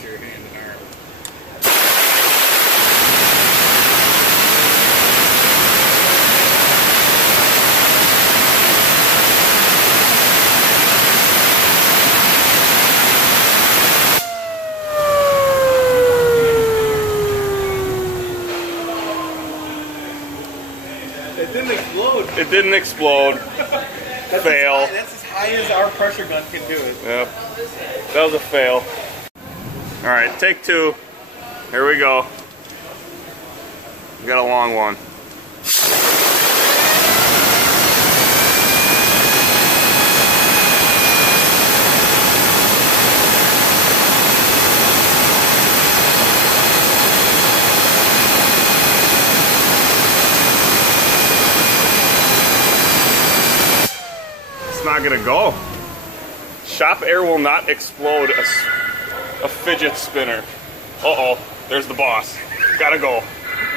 with your hand and arm. It didn't explode. It didn't explode. Fail. That's as high as our pressure gun can do it. Yep. That was a fail. Alright, take two. Here we go. We got a long one. It's not gonna go. Shop air will not explode a fidget spinner. Uh-oh, there's the boss. Gotta go.